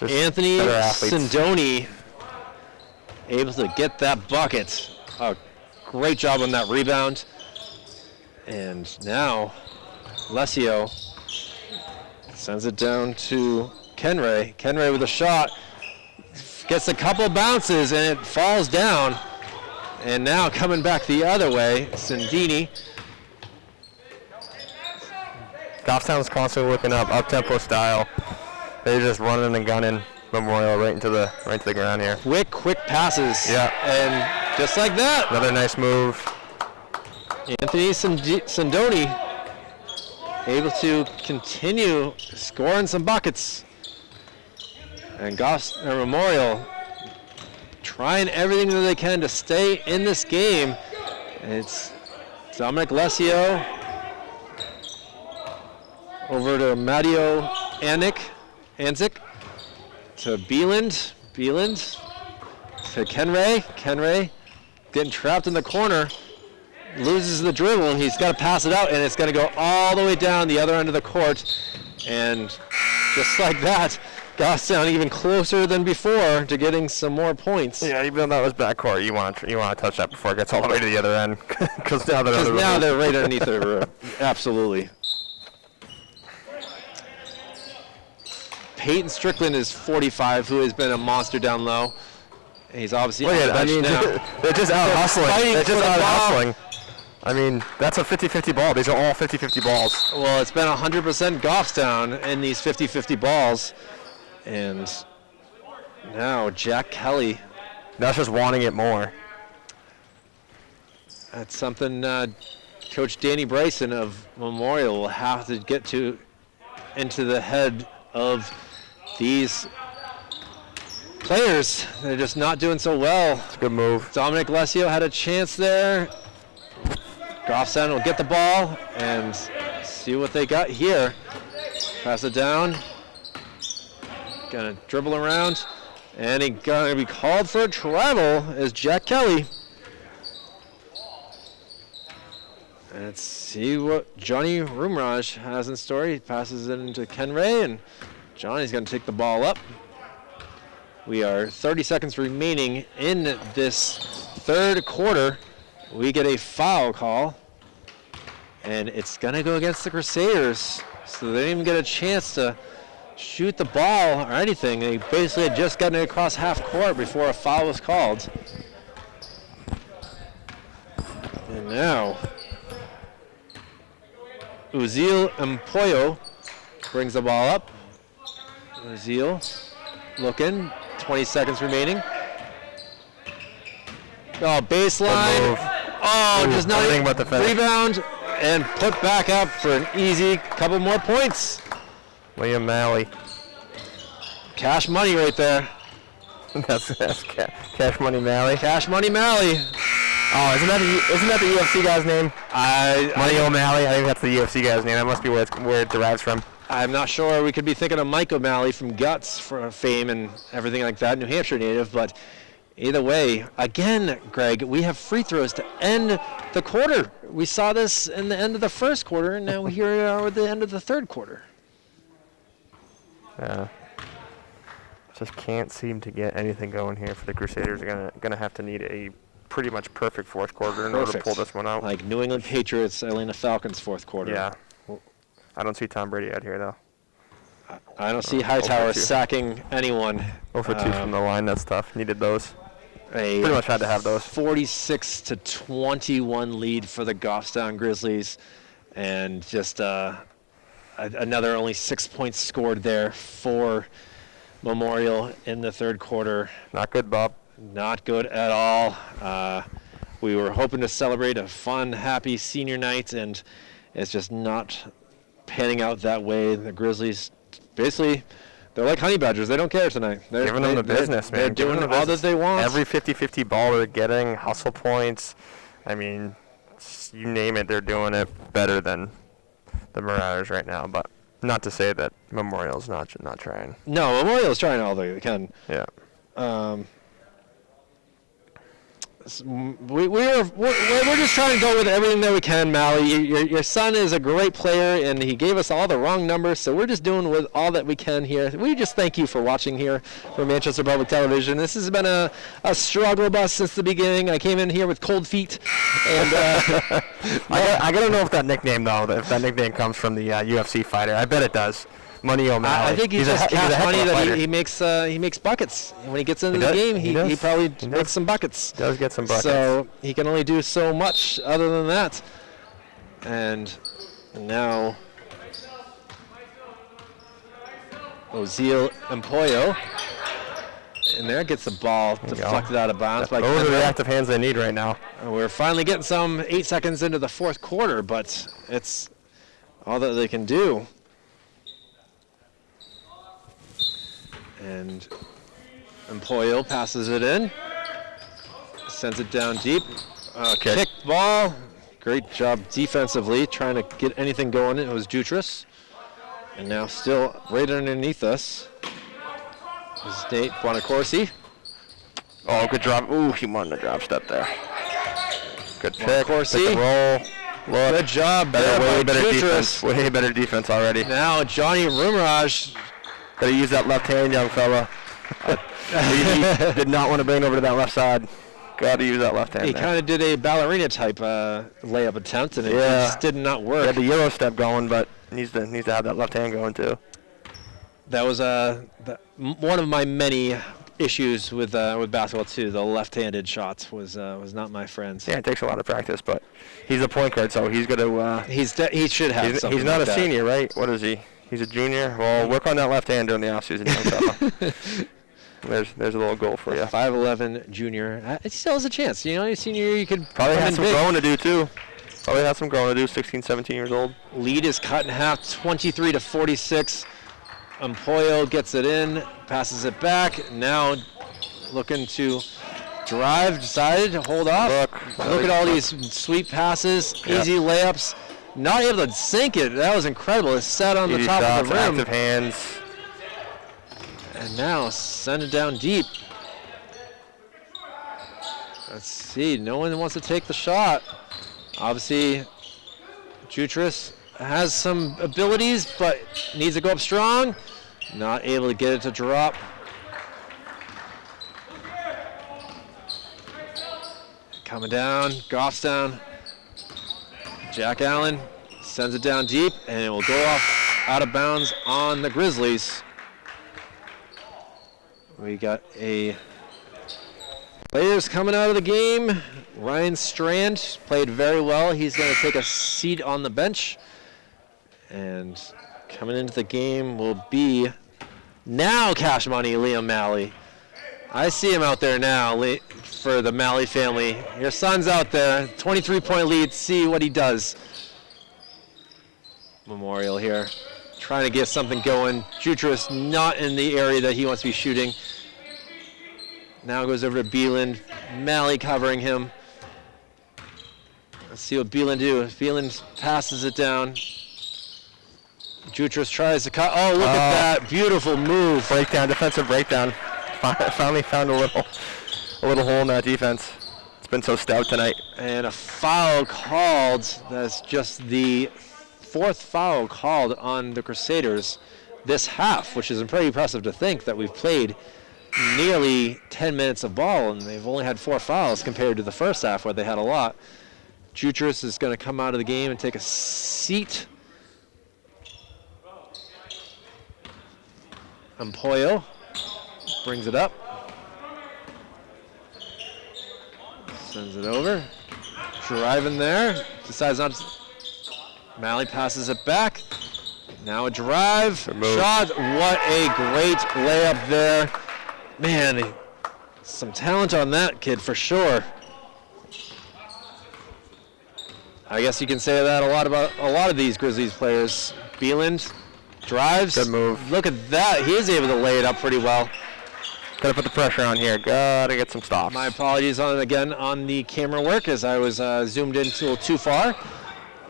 Just Anthony Sindoni able to get that bucket. Great job on that rebound. And now Lesio sends it down to Kenray. Kenray with a shot. Gets a couple bounces and it falls down. And now coming back the other way, Sindini. Goffstown's constantly looking up-tempo style. They're just running and gunning Memorial right into the ground here. Quick passes. Yeah. And just like that. Another nice move. Anthony Sindoni able to continue scoring some buckets. And Memorial trying everything that they can to stay in this game. It's Dominic Lesio over to Matteo Anzik to Beeland to Kenray getting trapped in the corner, loses the dribble, and he's got to pass it out, and it's going to go all the way down the other end of the court. And just like that, Goffstown even closer than before to getting some more points. Yeah, even though that was backcourt, you want to touch that before it gets all the way to the other end, because now they're right underneath the rim. Absolutely. Peyton Strickland is 45, who has been a monster down low. He's obviously now. They're just out hustling. They're just out hustling. I mean, that's a 50-50 ball. These are all 50-50 balls. Well, it's been 100% Goffstown in these 50-50 balls. And now Jack Kelly. That's just wanting it more. That's something Coach Danny Bryson of Memorial will have to get into the head of these players. They're just not doing so well. It's a good move. Dominic Lesio had a chance there. Goffstown will get the ball and see what they got here. Pass it down. Gonna dribble around, and he's gonna be called for a travel as Jack Kelly. Let's see what Johnny Rumraj has in store. He passes it into Kenray, and Johnny's gonna take the ball up. We are 30 seconds remaining in this third quarter. We get a foul call, and it's gonna go against the Crusaders. So they didn't even get a chance to shoot the ball or anything. They basically had just gotten it across half court before a foul was called. And now, Uzil Empoyo brings the ball up. Uzil looking, 20 seconds remaining. Oh, baseline. Oh, just not anything but the finish. Rebound and put back up for an easy couple more points. William Malley. Cash money right there. that's Cash Money Malley. Cash Money Malley. Oh, isn't that the UFC guy's name? Money O'Malley. I think that's the UFC guy's name. That must be where it derives from. I'm not sure. We could be thinking of Mike O'Malley from Guts for fame and everything like that, New Hampshire native, but either way, again, Greg, we have free throws to end the quarter. We saw this in the end of the first quarter, and now here we are at the end of the third quarter. Yeah. Just can't seem to get anything going here for the Crusaders. Are gonna have to need a pretty much perfect fourth quarter in order to pull this one out. Like New England Patriots, Atlanta Falcons fourth quarter. Yeah. I don't see Tom Brady out here though. I don't see Hightower sacking anyone. 0 for 2 from the line. That's tough. Needed those. Pretty much had to have those. 46-21 lead for the Goffstown Grizzlies, and just another only 6 points scored there for Memorial in the third quarter. Not good, Bob. Not good at all. We were hoping to celebrate a fun, happy senior night, and it's just not panning out that way. The Grizzlies, basically, they're like honey badgers. They don't care tonight. They're giving them the business, man. They're doing all that they want. Every 50-50 ball they're getting, hustle points. I mean, you name it, they're doing it better than the Marauders right now. But not to say that Memorial's not trying. No, Memorial's trying all they can. Yeah. We're just trying to go with everything that we can, Mally. Your son is a great player, and he gave us all the wrong numbers, so we're just doing with all that we can here. We just thank you for watching here for Manchester Public Television. This has been a struggle bus since the beginning. I came in here with cold feet, and I gotta know if that nickname comes from the UFC fighter. I bet it does. Money O'Malley. I think he's just cash money that he makes buckets. When he gets into the game, he probably makes some buckets. He does get some buckets. So he can only do so much other than that. And now Ozil Empoyo in there gets the ball deflected out of bounds. Those are the active hands they need right now. We're finally getting some 8 seconds into the fourth quarter, but it's all that they can do. And Empoyo passes it in, sends it down deep. Kick ball. Great job defensively, trying to get anything going. It was Jutras. And now still right underneath us is Nate Buonacorsi. Oh, good drop. Ooh, he wanted a drop step there. Good pick. Corsi. Pick and roll. Look. Good job. Better, there way by better Jutras. defense. Way better defense already. Now Johnny Rumraj. Gotta use that left hand, young fella. He did not want to bring it over to that left side. Gotta use that left hand. He there. kind of did a ballerina type layup attempt, and it just did not He work. had the Euro step going, but needs to have that left hand going too. That was one of my many issues with basketball too. The left-handed shots was not my friend. Yeah, it takes a lot of practice, but he's a point guard, so he's gonna. He should have. He's something not like a that. senior, right? What is he? He's a junior. Well, work on that left hand during the offseason, young fella. There's a little goal for you. 5'11" junior. He still has a chance. You know, your senior year, you could Probably come has in some big. growing to do too. Probably has some growing to do. 16, 17 years old. Lead is cut in half, 23-46. Empoyo gets it in, passes it back. Now looking to drive, decided to hold off. Look at all these sweet passes, easy layups. Not able to sink it. That was incredible. It sat on the Easy top shots, of the rim. active hands. And now send it down deep. Let's see. No one wants to take the shot. Obviously, Jutras has some abilities, but needs to go up strong. Not able to get it to drop. Coming down, Goffstown. Jack Allen sends it down deep, and it will go off out of bounds on the Grizzlies. We got players coming out of the game. Ryan Strand played very well. He's going to take a seat on the bench. And coming into the game will be now Cash Money Liam Malley. I see him out there now for the Malley family. Your son's out there, 23-point lead. See what he does. Memorial here, trying to get something going. Jutras not in the area that he wants to be shooting. Now goes over to Beeland. Malley covering him. Let's see what Beeland do. Beeland passes it down. Jutras tries to cut. Oh, look at that beautiful move. Breakdown, defensive breakdown. Finally found a little hole in that defense. It's been so stout tonight. And a foul called. That's just the fourth foul called on the Crusaders this half, which is pretty impressive to think that we've played nearly 10 minutes of ball and they've only had 4 fouls compared to the first half where they had a lot. Jutras is going to come out of the game and take a seat. Empoyo brings it up. Sends it over. Driving there. Decides not to. Malley passes it back. Now a drive. Shot. What a great layup there. Man, some talent on that kid for sure. I guess you can say that about a lot of these Grizzlies players. Beeland drives. Good move. Look at that. He is able to lay it up pretty well. Gotta put the pressure on here. Gotta get some stops. My apologies on the camera work as I was zoomed in a little too far.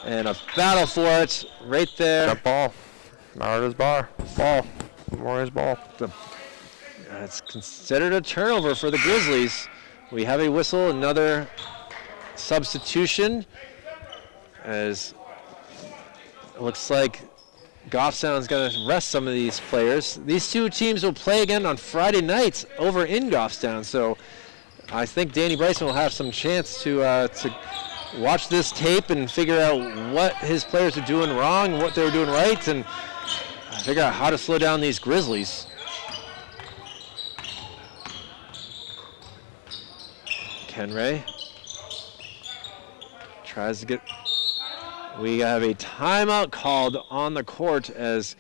And a battle for it right there. That ball. Marauders bar. Ball. Warriors ball. It's considered a turnover for the Grizzlies. We have a whistle, another substitution. As it looks like Goffstown's going to rest some of these players. These two teams will play again on Friday nights over in Goffstown. So I think Danny Bryson will have some chance to watch this tape and figure out what his players are doing wrong, what they're doing right, and figure out how to slow down these Grizzlies. Kenray tries to get. We have a timeout called on the court as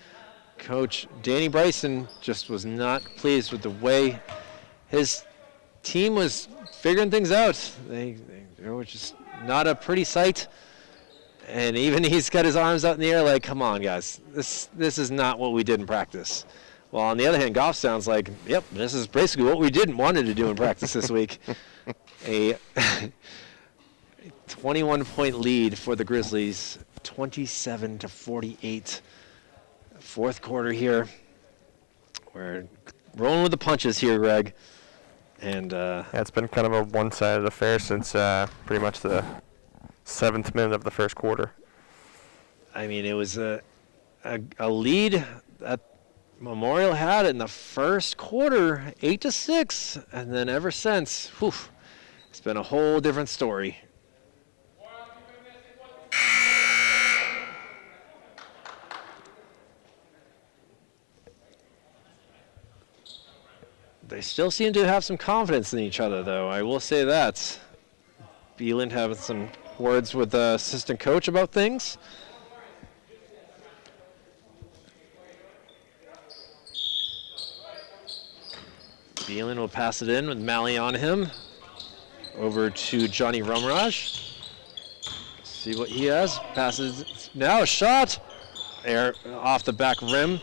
Coach Danny Bryson just was not pleased with the way his team was figuring things out. They were just not a pretty sight. And even he's got his arms out in the air like, come on, guys. This is not what we did in practice. Well, on the other hand, Goffstown's like, yep, this is basically what we wanted to do in practice this week. A 21-point lead for the Grizzlies, 27-48. Fourth quarter here. We're rolling with the punches here, Greg. And Yeah, it's been kind of a one-sided affair since pretty much the 7th minute of the first quarter. I mean, it was a lead that Memorial had in the first quarter, 8-6, and then ever since, whew, it's been a whole different story. They still seem to have some confidence in each other, though. I will say that. Beeland having some words with the assistant coach about things. Beeland will pass it in with Malley on him. Over to Johnny Rumraj. See what he has. Passes. Now a shot. Air off the back rim.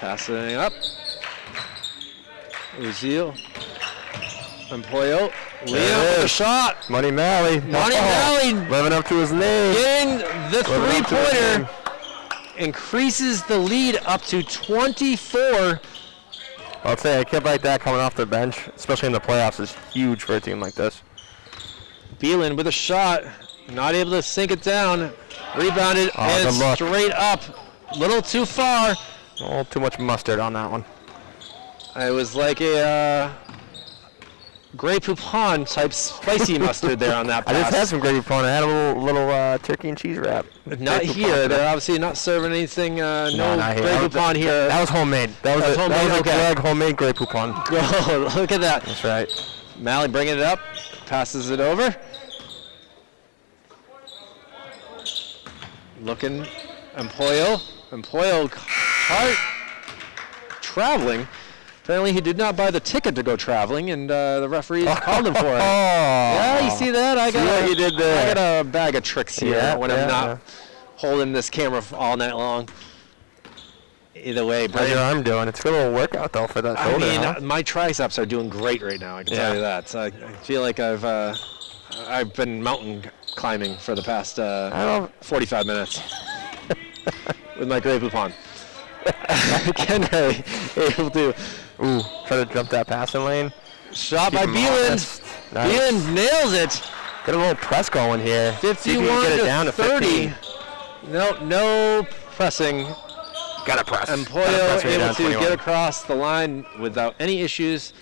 Passing up. Uzil. Empoyo. Liam with a shot. Money Malley. Money Malley. Living up to his name. Getting the Living up to his three-pointer. name. Increases the lead up to 24. I'll say a kid like that coming off the bench, especially in the playoffs, is huge for a team like this. Beeland with a shot. Not able to sink it down. Rebounded and good look. straight up. Little too far. A little too much mustard on that one. It was like a Grey Poupon type spicy mustard there on that I pass. just had some gravy pone. I had a little turkey and cheese wrap. Not Grey Poupon here. today. They're obviously not serving anything. No, No not here. Grey That was- Poupon here. That was homemade. That was homemade, a okay. Greg homemade Grey Poupon. Oh, look at that. That's right. Malley bringing it up. Passes it over. Looking. Empoyo. Cart traveling. Apparently he did not buy the ticket to go traveling, and the referees called him for it. Yeah, you see that? I See what you did there. I got a bag of tricks here Yeah, when yeah, I'm not yeah. holding this camera all night long. Either way, How's your Brian, arm doing? It's a good little workout though for that I shoulder. mean, huh? my triceps are doing great right now. I can tell Yeah. you that. So I feel like I've been mountain climbing for the past I don't 45 minutes with my Grey Poupon. Kenray able to try to jump that passing lane. shot by Keep him Beeland. honest. Nice. Beeland nails it. Get a little press going here. See if you 51 can get it to down to 30. 15. No pressing. Gotta press. Gotta Empoyo press when you're able down to 21. get across the line without any issues.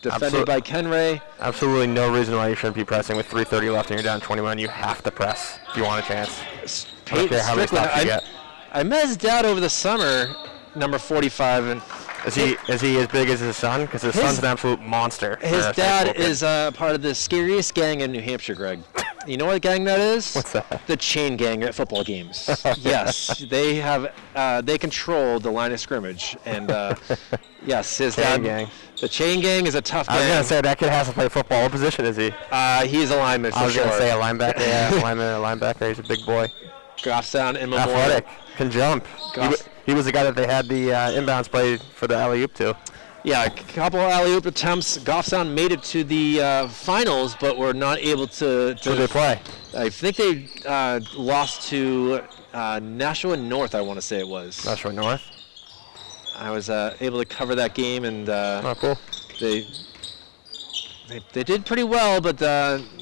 Defended Absolute- by Kenray. Absolutely no reason why you shouldn't be pressing with 3:30 left and you're down 21. You have to press if you want a chance. I don't care how many Strickland, stops you get. I met his dad over the summer, number 45, and Is he as big as his son? Because his son's an absolute monster. for his a dad high school kid. is part of the scariest gang in New Hampshire, Greg. You know what gang that is? What's that? The chain gang at football games. Yes, they have. They control the line of scrimmage, and yes, his Chain dad. gang. The chain gang is a tough I was gonna gang. say that kid has to play football. What position is he? He's a lineman for I was sure. gonna say a linebacker. Yeah, a linebacker. He's a big boy. Goffstown and Memorial. Athletic. Can jump. He was the guy that they had the inbounds play for the alley-oop to. Yeah, a couple of alley-oop attempts. Goffstown made it to the finals, but were not able to. Who did they play? I think they lost to Nashua North, I want to say it was. Nashua North. I was able to cover that game, and Oh, cool. they did pretty well, but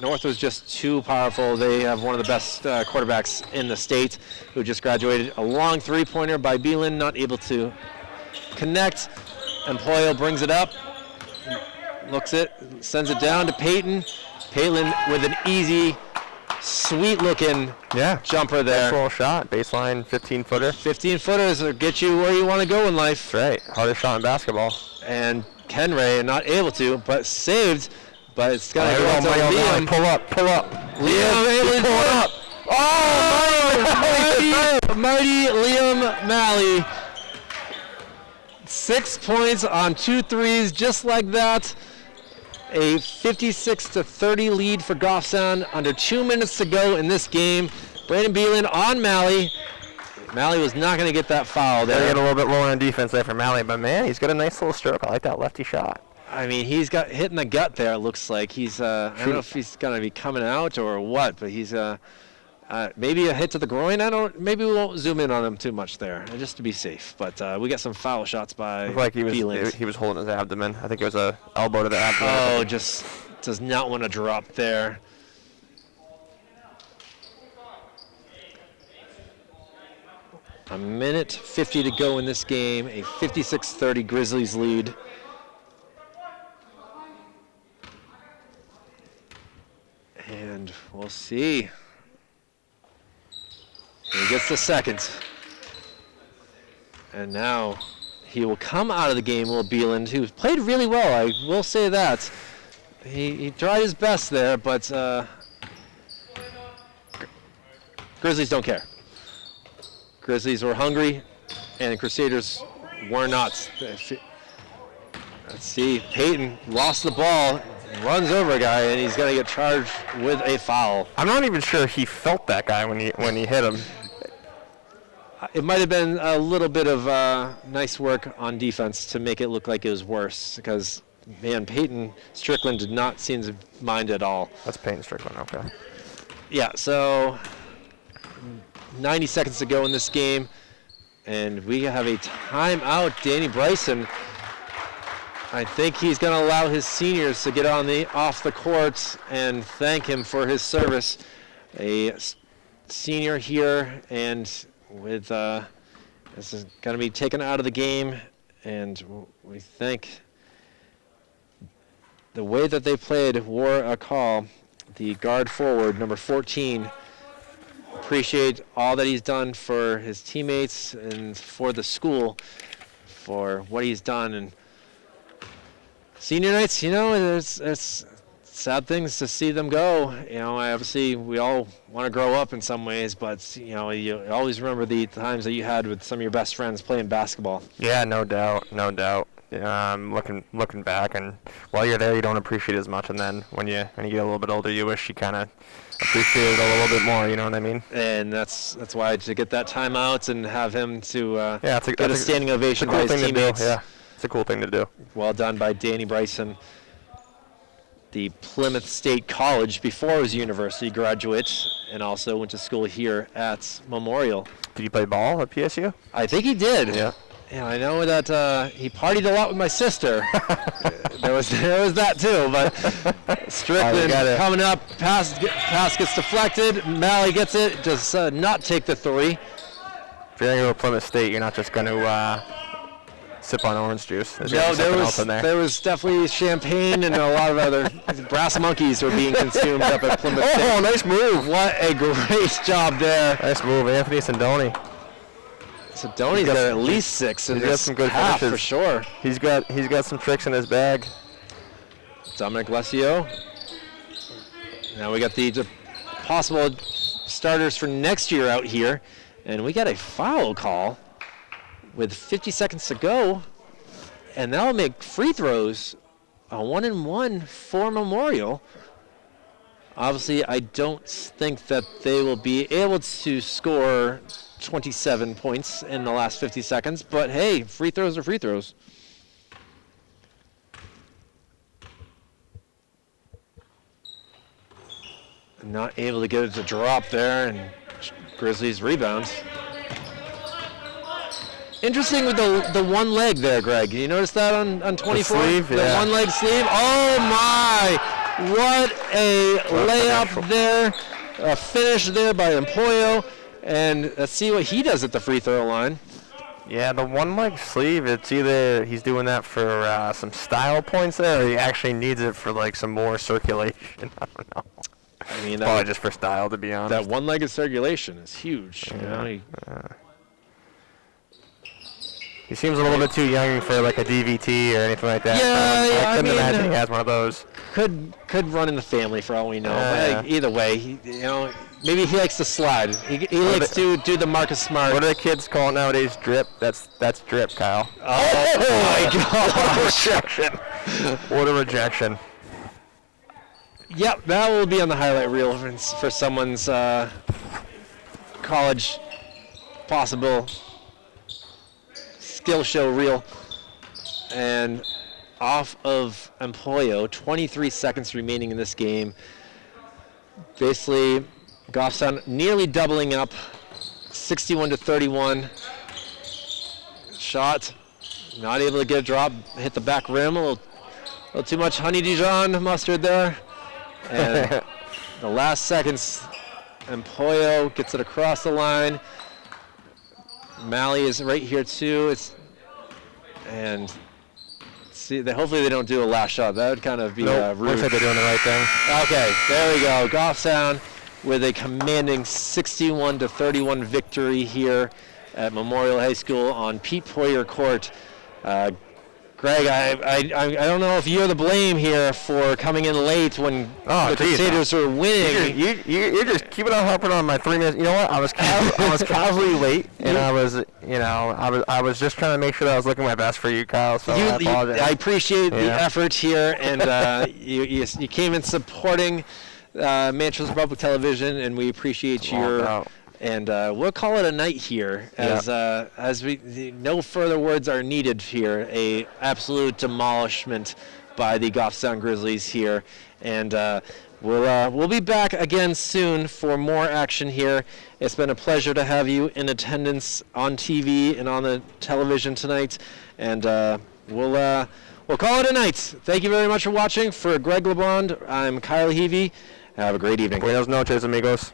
North was just too powerful. They have one of the best quarterbacks in the state who just graduated. A long three-pointer by Beeland, not able to connect. Empoyo brings it up, looks it, sends it down to Peyton. Peyton with an easy, sweet-looking Yeah. jumper there. Nice little shot. Baseline 15-footer. 15-footers will get you where you want to go in life. That's right. Hardest shot in basketball. And Kenray not able to, but saved. But it's got to There go we to go, Liam. Pull up. Liam able to pull it up. Oh, mighty Liam Malley. 6 points on 2 threes, just like that. A 56-30 lead for Goffstown. Under 2 minutes to go in this game. Brandon Beeland on Malley. Malley was not going to get that foul there. They get a little bit lower on defense there for Malley, but man, he's got a nice little stroke. I like that lefty shot. I mean, he's got hit in the gut there. It looks like he's. I don't know if he's going to be coming out or what, but he's maybe a hit to the groin. Maybe we won't zoom in on him too much there, just to be safe. But we got some foul shots by. Looked like he was holding his abdomen. I think it was a elbow to the abdomen. Oh, just does not want to drop there. A minute 50 to go in this game. A 56-30 Grizzlies lead. And we'll see. He gets the second. And now he will come out of the game, Will Beeland, who played really well. I will say that. He tried his best there, but Grizzlies don't care. Grizzlies were hungry, and Crusaders were not. Let's see, Peyton lost the ball, runs over a guy, and he's going to get charged with a foul. I'm not even sure he felt that guy when he hit him. It might have been a little bit of nice work on defense to make it look like it was worse, because, man, Peyton Strickland did not seem to mind at all. That's Peyton Strickland, okay. Yeah, so 90 seconds to go in this game, and we have a timeout. Danny Bryson, I think he's going to allow his seniors to get off the court and thank him for his service. A senior here, and with this is going to be taken out of the game, and we think the way that they played wore a call. The guard forward, number 14, appreciate all that he's done for his teammates and for the school, for what he's done. And senior nights, it's sad things to see them go. Obviously we all want to grow up in some ways, but you always remember the times that you had with some of your best friends playing basketball. Yeah, no doubt. Looking back, and while you're there, you don't appreciate it as much, and then when you get a little bit older, you wish you kind of appreciated it a little bit more. You know what I mean? And that's why to get that timeout and have him to get a standing ovation by his teammates. Yeah, it's a cool thing to do. Well done by Danny Bryson, the Plymouth State College before it was university graduate, and also went to school here at Memorial. Did you play ball at PSU? I think he did. Yeah. Yeah, I know that he partied a lot with my sister. there was that too, but Strickland coming up, pass gets deflected. Malley gets it, does not take the three. If you're going to go to Plymouth State, you're not just going to sip on orange juice. No, there was definitely champagne and a lot of other brass monkeys were being consumed up at Plymouth State. Oh, nice move. What a great job there. Nice move, Anthony Sindoni. Sindoni's got at least 6 in this some good half finishes. for sure. He's got some tricks in his bag. Dominic Lesio. Now we got the possible starters for next year out here, and we got a foul call with 50 seconds to go, and that'll make free throws a 1-and-1 for Memorial. Obviously, I don't think that they will be able to score 27 points in the last 50 seconds, but hey, free throws are free throws. Not able to get it to drop there, and Grizzlies rebound. Interesting with the one leg there, Greg. You notice that on 24? The sleeve, the one leg sleeve. Oh my! What a layup there. A finish there by Empoyo. And let's see what he does at the free throw line. Yeah, the one leg sleeve, it's either he's doing that for some style points there, or he actually needs it for like some more circulation. I don't know. I mean, probably just for style, to be honest. That one-legged circulation is huge. Yeah. He seems a little bit too young for like a DVT or anything like that. Yeah, I couldn't imagine he has one of those. Could run in the family for all we know. But either way, maybe he likes to slide. He likes to do the Marcus Smart. What do the kids call it nowadays? Drip. That's drip, Kyle. Oh my God! Rejection. What a rejection. Yep, that will be on the highlight reel for someone's college possible skill show reel. And off of Empoyo, 23 seconds remaining in this game. Basically, Goffstown nearly doubling up, 61-31. Shot, not able to get a drop, hit the back rim, a little too much honey Dijon mustard there. And the last seconds, Empoyo gets it across the line. Malley is right here too. And see, hopefully they don't do a last shot. That would kind of be rude. Looks like they're doing the right thing. Okay, there we go. Goffstown with a commanding 61-31 victory here at Memorial High School on Pete Poyer Court. Greg, I don't know if you're the blame here for coming in late when the Crusaders were winning. You're just keeping on harping on my 3 minutes. You know what? I was casually late, and I was just trying to make sure that I was looking my best for you, Kyle. So I apologize. I appreciate the effort here, and you came in supporting Manchester Public Television, and we appreciate your. And we'll call it a night here, as no further words are needed here. A absolute demolishment by the Goffstown Grizzlies here, and we'll be back again soon for more action here. It's been a pleasure to have you in attendance on TV and on the television tonight, and we'll call it a night. Thank you very much for watching. For Greg LeBond, I'm Kyle Heavey. Have a great evening. Buenos noches, amigos.